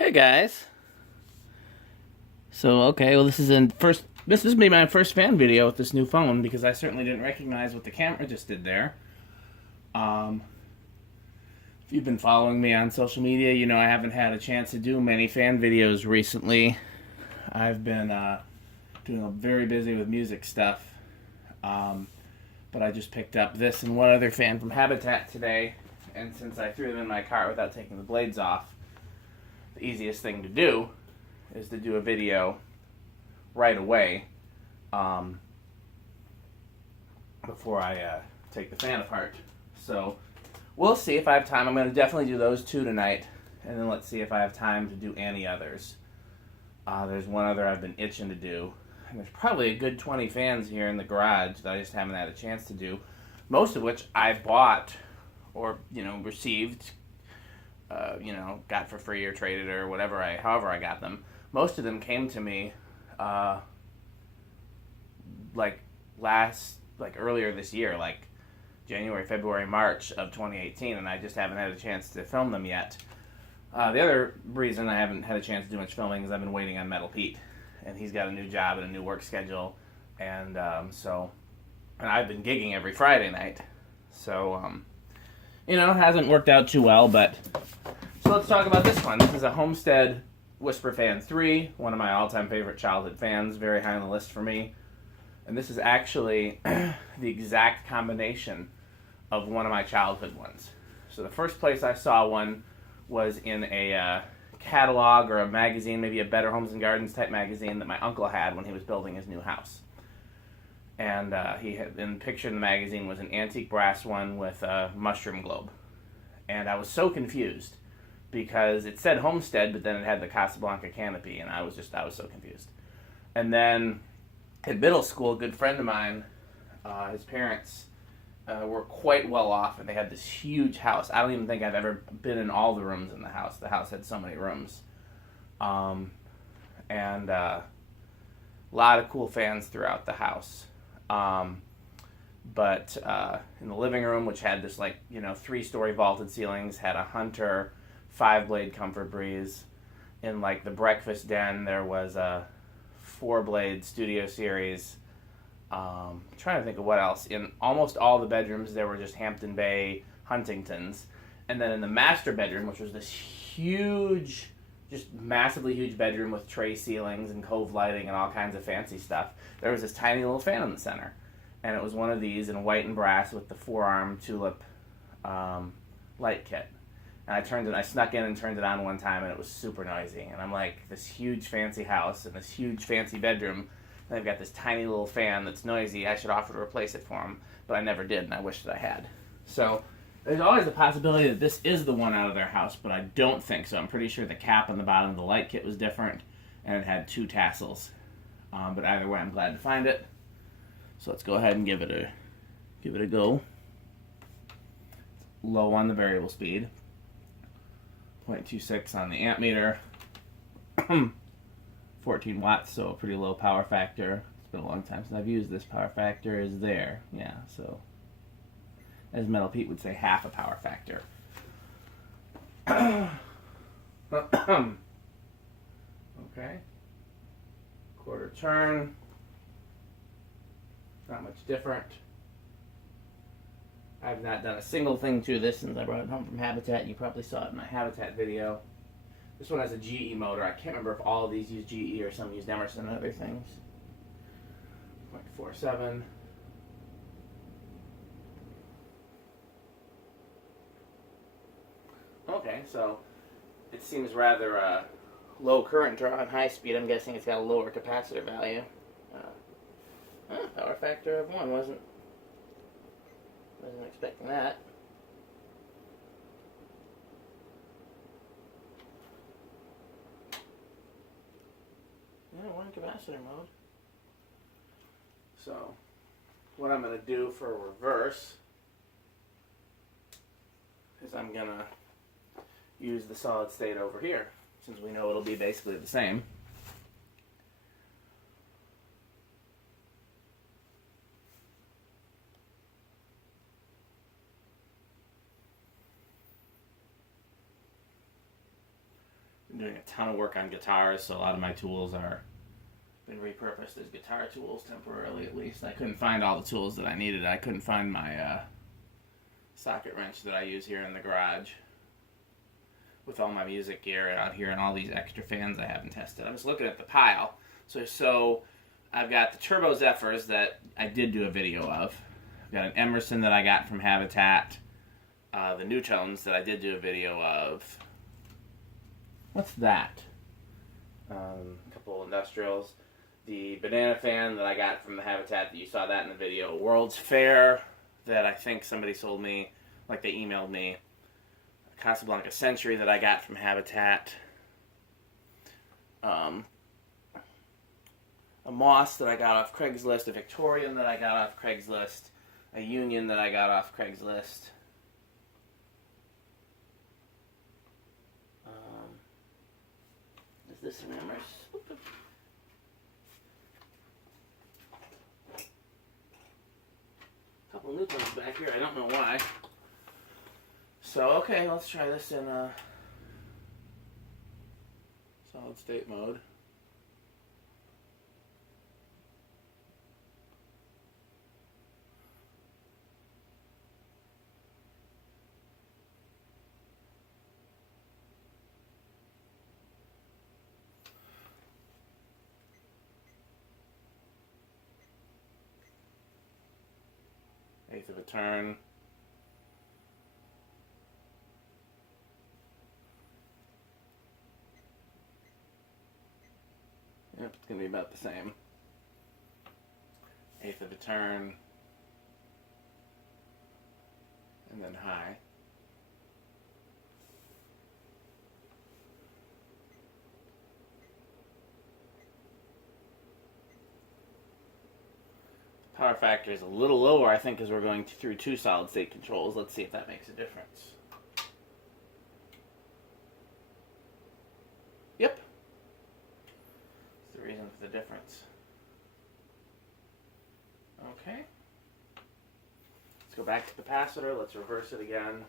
Hey guys. Well, this is maybe my first fan video with this new phone because I certainly didn't recognize what the camera just did there. Um, if you've been following me on social media, you know I haven't had a chance to do many fan videos recently. I've been very busy with music stuff. But I just picked up this and one other fan from Habitat today, and since I threw them in my car without taking the blades off, the easiest thing to do is to do a video right away before I take the fan apart. So we'll see if I have time. I'm going to definitely do those two tonight, and then let's see if I have time to do any others. There's one other I've been itching to do. And there's probably a good 20 fans here in the garage that I just haven't had a chance to do, most of which I bought or, received, got for free or traded or however I got them. Most of them came to me earlier this year, like January, February, March of 2018, and I just haven't had a chance to film them yet. The other reason I haven't had a chance to do much filming is I've been waiting on Metal Pete, and he's got a new job and a new work schedule, and I've been gigging every Friday night, so it hasn't worked out too well. But so let's talk about this one. This is a Homestead Whisperfan 3, one of my all-time favorite childhood fans, very high on the list for me. And this is actually the exact combination of one of my childhood ones. So the first place I saw one was in a catalog or a magazine, maybe a Better Homes and Gardens type magazine that my uncle had when he was building his new house. And he had, in the picture in the magazine was an antique brass one with a mushroom globe. And I was so confused because it said Homestead, but then it had the Casablanca canopy, and I was so confused. And then in middle school, a good friend of mine, his parents were quite well off, and they had this huge house. I don't even think I've ever been in all the rooms in the house. The house had so many rooms. And a lot of cool fans throughout the house. But in the living room, which had this 3-story vaulted ceilings, had a Hunter 5-blade Comfort Breeze. In the breakfast den, there was a 4-blade Studio Series. Trying to think of what else. In almost all the bedrooms, there were just Hampton Bay Huntingtons. And then in the master bedroom, which was this huge, just massively huge bedroom with tray ceilings and cove lighting and all kinds of fancy stuff, there was this tiny little fan in the center. And it was one of these in white and brass with the 4-arm tulip light kit. And I snuck in and turned it on one time, and it was super noisy. And I'm like, this huge fancy house and this huge fancy bedroom, and they've got this tiny little fan that's noisy. I should offer to replace it for them, but I never did, and I wish that I had. So there's always the possibility that this is the one out of their house, but I don't think so. I'm pretty sure the cap on the bottom of the light kit was different, and it had 2 tassels. But either way, I'm glad to find it. So let's go ahead and give it a go. Low on the variable speed. 0.26 on the amp meter. 14 watts, so a pretty low power factor. It's been a long time since I've used this. Power factor is there. Yeah, so as Metal Pete would say, half a power factor. Okay. Quarter turn. Not much different. I've not done a single thing to this since I brought it home from Habitat. You probably saw it in my Habitat video. This one has a GE motor. I can't remember if all of these use GE or some used Emerson and other things. 0.47. Okay, so it seems rather low current draw on high speed. I'm guessing it's got a lower capacitor value. Power factor of 1. Wasn't expecting that. Yeah, 1 capacitor mode. So, what I'm going to do for reverse is I'm going to use the solid state over here, since we know it'll be basically the same. Been doing a ton of work on guitars, so a lot of my tools are been repurposed as guitar tools temporarily, at least. I couldn't find all the tools that I needed. I couldn't find my socket wrench that I use here in the garage with all my music gear out here and all these extra fans I haven't tested. I'm just looking at the pile. So I've got the Turbo Zephyrs that I did do a video of. I've got an Emerson that I got from Habitat. The Newtones that I did do a video of. What's that? A couple industrials. The banana fan that I got from the Habitat, that you saw that in the video. World's Fair that I think somebody sold me, like they emailed me. A Casablanca Century that I got from Habitat. A Moss that I got off Craigslist. A Victorian that I got off Craigslist. A Union that I got off Craigslist. Is this an Emerson? Couple Newtons back here. I don't know why. So, okay, let's try this in solid state mode. Eighth of a turn. Yep, it's going to be about the same. Eighth of a turn. And then high. Power factor is a little lower, I think, as we're going through two solid state controls. Let's see if that makes a difference. Yep. That's the reason for the difference. Okay. Let's go back to the capacitor. Let's reverse it again.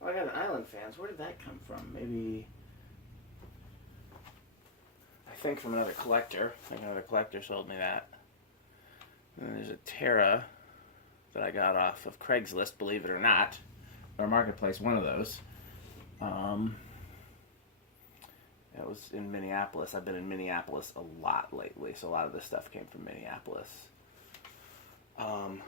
Oh, I got an island fans. Where did that come from? Maybe... I think from another collector. I think another collector sold me that. And then there's a Terra that I got off of Craigslist, believe it or not, or Marketplace, one of those. That was in Minneapolis. I've been in Minneapolis a lot lately, so a lot of this stuff came from Minneapolis. An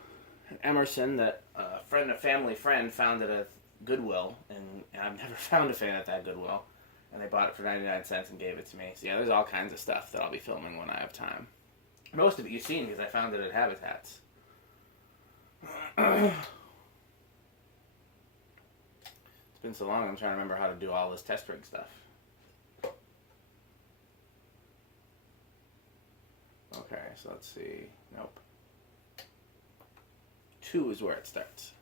Emerson that a family friend found at a Goodwill, and I've never found a fan at that Goodwill. And they bought it for 99 cents and gave it to me. So yeah, there's all kinds of stuff that I'll be filming when I have time. Most of it you've seen because I found it at Habitats. It's been so long, I'm trying to remember how to do all this test rig stuff. Okay, so let's see. Nope. 2 is where it starts.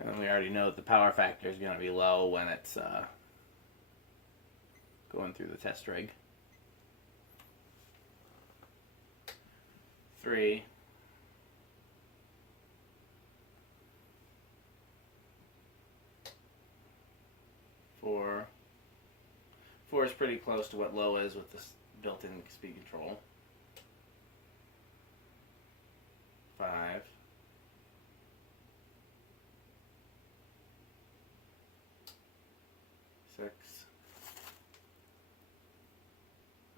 And then we already know that the power factor is going to be low when it's going through the test rig. 3. 4. 4 is pretty close to what low is with this built-in speed control. 5. 6.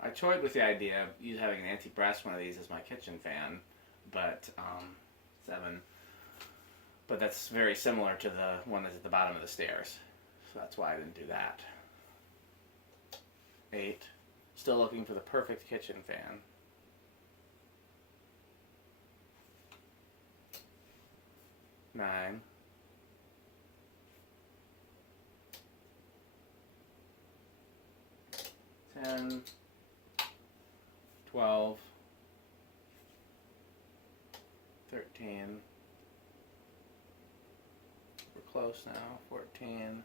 I toyed with the idea of having an antique brass one of these as my kitchen fan, but 7. But that's very similar to the one that's at the bottom of the stairs, so that's why I didn't do that. 8. Still looking for the perfect kitchen fan. 9. 10, 12, 13, we're close now, 14,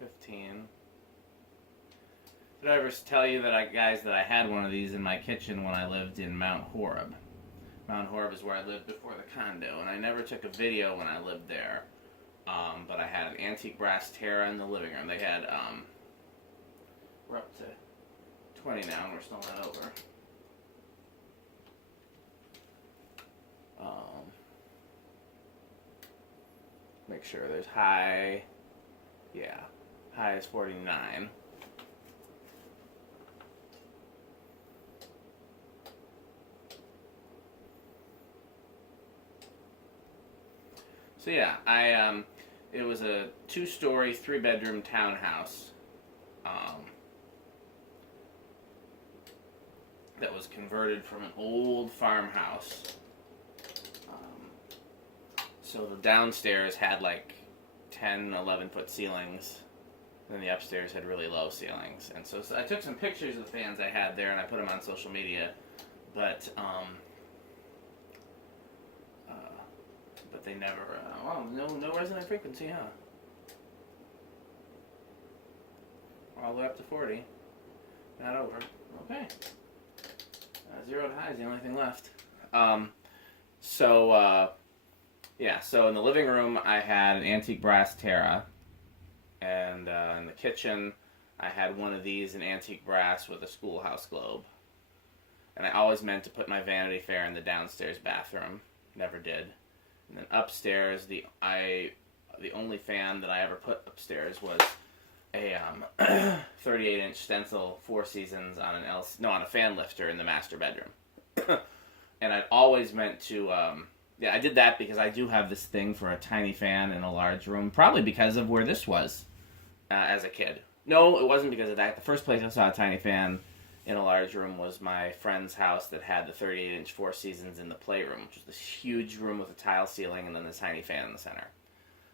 15, Did I ever tell you that I had one of these in my kitchen when I lived in Mount Horeb? Mount Horeb is where I lived before the condo, and I never took a video when I lived there. But I had an antique brass Terra in the living room. They had, we're up to 20 now, and we're still not over. Make sure there's high, yeah, high is 49. So yeah, it was a 2-story, 3-bedroom townhouse that was converted from an old farmhouse. So the downstairs had like 10, 11-foot ceilings, and the upstairs had really low ceilings. And so I took some pictures of the fans I had there, and I put them on social media, but they never, no resonant frequency, huh? All the way up to 40. Not over. Okay. 0 to high is the only thing left. Yeah, so in the living room, I had an antique brass Terra, and in the kitchen, I had one of these in antique brass with a schoolhouse globe. And I always meant to put my Vanity Fair in the downstairs bathroom. Never did. And then upstairs, the only fan that I ever put upstairs was a 38-inch stencil 4 Seasons on on a fan lifter in the master bedroom. And I'd always meant to, yeah, I did that because I do have this thing for a tiny fan in a large room, probably because of where this was as a kid. No, it wasn't because of that. The first place I saw a tiny fan in a large room was my friend's house that had the 38-inch 4 Seasons in the playroom, which was this huge room with a tile ceiling and then the tiny fan in the center.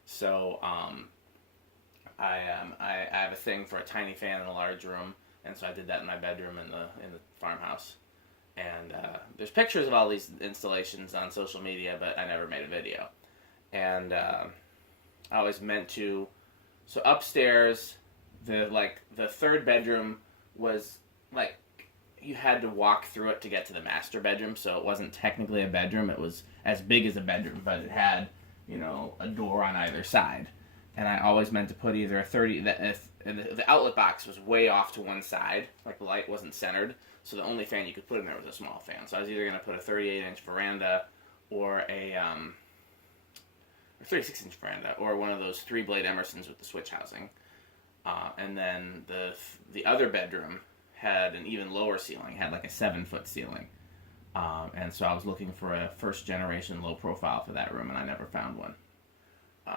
So I have a thing for a tiny fan in a large room, and so I did that in my bedroom in the farmhouse. And there's pictures of all these installations on social media, but I never made a video. And I always meant to. So upstairs, the third bedroom was like, you had to walk through it to get to the master bedroom, so it wasn't technically a bedroom. It was as big as a bedroom, but it had, a door on either side. And I always meant to put either a 30, the outlet box was way off to one side, like the light wasn't centered, so the only fan you could put in there was a small fan. So I was either going to put a 38-inch veranda or a 36-inch veranda, or one of those 3-blade Emersons with the switch housing. And then the other bedroom had an even lower ceiling, had like a 7-foot ceiling. And so I was looking for a first-generation low profile for that room, and I never found one.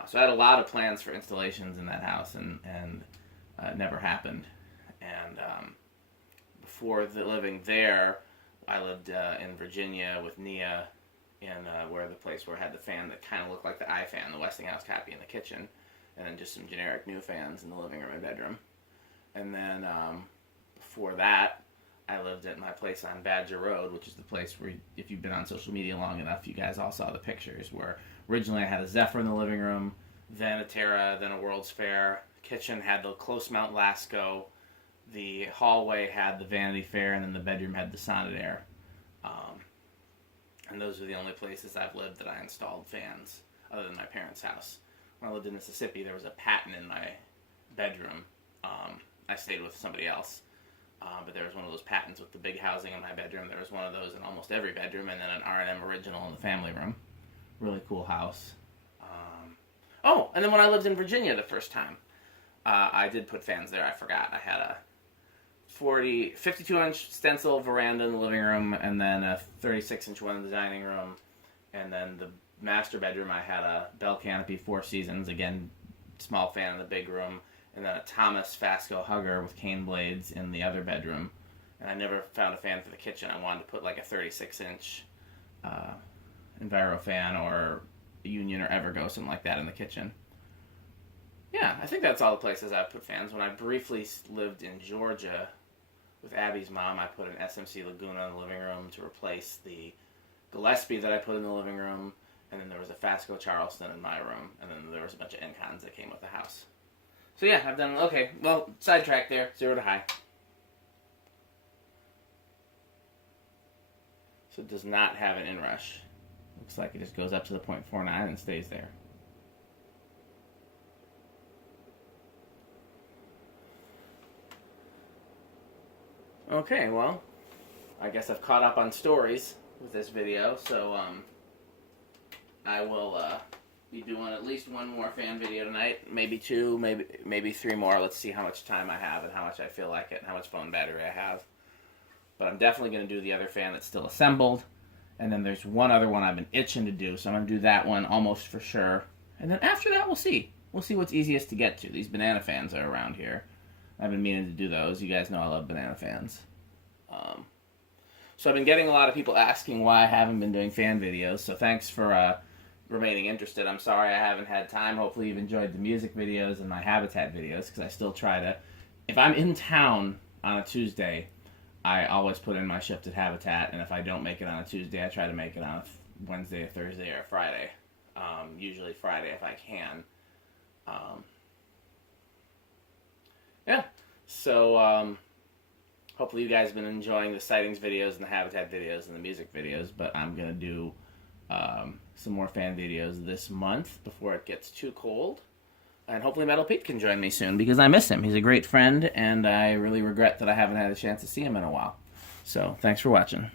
So I had a lot of plans for installations in that house, and it never happened. And before living there, I lived in Virginia with Nia, in where the place where I had the fan that kind of looked like the iFan, the Westinghouse copy, in the kitchen, and then just some generic new fans in the living room and bedroom. And then before that, I lived at my place on Badger Road, which is the place where, if you've been on social media long enough, you guys all saw the pictures, where originally I had a Zephyr in the living room, then a Terra, then a World's Fair. The kitchen had the close mount Lasco. The hallway had the Vanity Fair, and then the bedroom had the Sonitaire. And those are the only places I've lived that I installed fans, other than my parents' house. When I lived in Mississippi, there was a Patton in my bedroom. I stayed with somebody else. But there was one of those Pattons with the big housing in my bedroom. There was one of those in almost every bedroom, and then an R&M original in the family room. Really cool house. And then when I lived in Virginia the first time, I did put fans there. I forgot. I had a 52-inch stencil veranda in the living room, and then a 36-inch one in the dining room. And then the master bedroom, I had a Bell Canopy 4 Seasons, again, small fan in the big room, and then a Thomas Fasco Hugger with cane blades in the other bedroom. And I never found a fan for the kitchen. I wanted to put like a 36-inch Enviro fan or Union or Evergo, something like that in the kitchen. Yeah, I think that's all the places I've put fans. When I briefly lived in Georgia with Abby's mom, I put an SMC Laguna in the living room to replace the Gillespie that I put in the living room, and then there was a Fasco Charleston in my room, and then there was a bunch of Encons that came with the house. So yeah, I've done, okay, well, sidetrack there, 0 to high. So it does not have an inrush. Looks like it just goes up to the 0.49 and stays there. Okay, well, I guess I've caught up on stories with this video, so I will be doing at least one more fan video tonight, maybe two, maybe three more. Let's see how much time I have and how much I feel like it and how much phone battery I have. But I'm definitely going to do the other fan that's still assembled. And then there's one other one I've been itching to do, so I'm going to do that one almost for sure. And then after that, we'll see. We'll see what's easiest to get to. These banana fans are around here. I've been meaning to do those. You guys know I love banana fans. So I've been getting a lot of people asking why I haven't been doing fan videos, so thanks for remaining interested. I'm sorry I haven't had time. Hopefully you've enjoyed the music videos and my habitat videos, because I still try to... If I'm in town on a Tuesday, I always put in my shift at Habitat, and if I don't make it on a Tuesday, I try to make it on a Wednesday, a Thursday, or a Friday. Usually Friday if I can. Yeah, so hopefully you guys have been enjoying the sightings videos and the habitat videos and the music videos, but I'm going to do some more fan videos this month before it gets too cold. And hopefully Metal Pete can join me soon, because I miss him. He's a great friend, and I really regret that I haven't had a chance to see him in a while. So, thanks for watching.